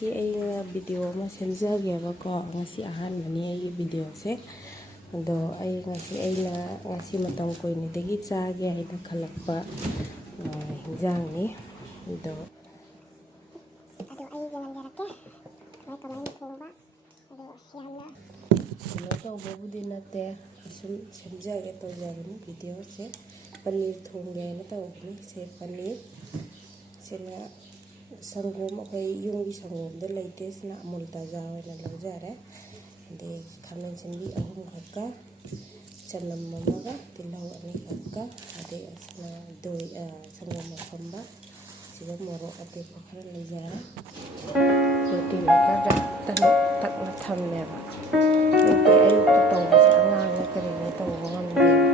ꯉꯁꯤ ꯑꯩꯅ ꯚꯤꯗꯤꯑꯣ ꯑꯃ ꯁꯦꯝꯖꯒꯦꯕꯀꯣ ꯉꯁꯤ ꯑꯍꯥꯟꯕꯅꯤ ꯑꯩꯒꯤ ꯚꯤꯗꯤꯑꯣꯁꯦ ꯑꯗꯣ ꯑꯩꯅ ꯉꯁꯤ ꯃꯇꯝ ꯀꯨꯏꯅꯗꯒꯤ ꯆꯥꯒꯦ ꯍꯥꯏꯅ ꯈꯜꯂꯛꯄ ꯍꯤꯟꯖꯥꯡꯅꯤ ꯑꯗꯣ ꯑꯩ ꯌꯦꯡꯍꯟꯖꯔꯛꯀꯦ ꯀꯃꯥꯏꯅ ꯊꯣꯡꯕ ꯑꯗꯣ ꯌꯥꯝꯅ ꯀꯩꯅꯣ ꯇꯧꯕꯕꯨꯗꯤ ꯅꯠꯇꯦ ꯑꯁꯨꯝ ꯁꯦꯝꯖꯒꯦ ꯇꯧꯖꯕꯅꯤ ꯚꯤꯗꯤꯑꯣꯁꯦ ꯄꯅꯤꯔ ꯊꯣꯡꯒꯦ ꯍꯥꯏꯅ ꯇꯧꯕꯅꯤ ꯁꯦ ꯄꯅꯤꯔ ꯁꯤꯅ ꯁꯪꯒꯣꯝ ꯑꯩꯈꯣꯏ ꯌꯨꯝꯒꯤ ꯁꯪꯒꯣꯝꯗ ꯂꯩꯇꯦ ꯁꯤꯅ ꯑꯃꯨꯜ ꯇꯥꯖꯥ ꯑꯣꯏꯅ ꯂꯧꯖꯔꯦ ꯑꯗꯩ ꯈꯥꯃꯦꯟ ꯑꯁꯤꯟꯕꯤ 3 ꯈꯛꯀ ꯆꯅꯝ ꯑꯃꯒ ꯇꯤꯜꯍꯧ 2 ꯈꯛꯀ ꯑꯗꯩ ꯑꯁꯤꯅ ꯁꯪꯒꯣꯝ ꯑꯐꯝꯕ ꯁꯤꯗ ꯃꯣꯔꯣꯛ ꯑꯇꯦꯛꯄ ꯈꯔ ꯂꯩꯖꯔꯦ ꯔꯣꯇꯤ ꯃꯦꯀꯔꯗ ꯇꯛꯅ ꯊꯝꯃꯦꯕ ꯑꯌꯨꯛꯇ ꯇꯧꯕꯁꯦ ꯑꯉꯥꯡꯅ ꯀꯔꯤꯅ ꯇꯧꯕ ꯉꯝꯗꯦꯕ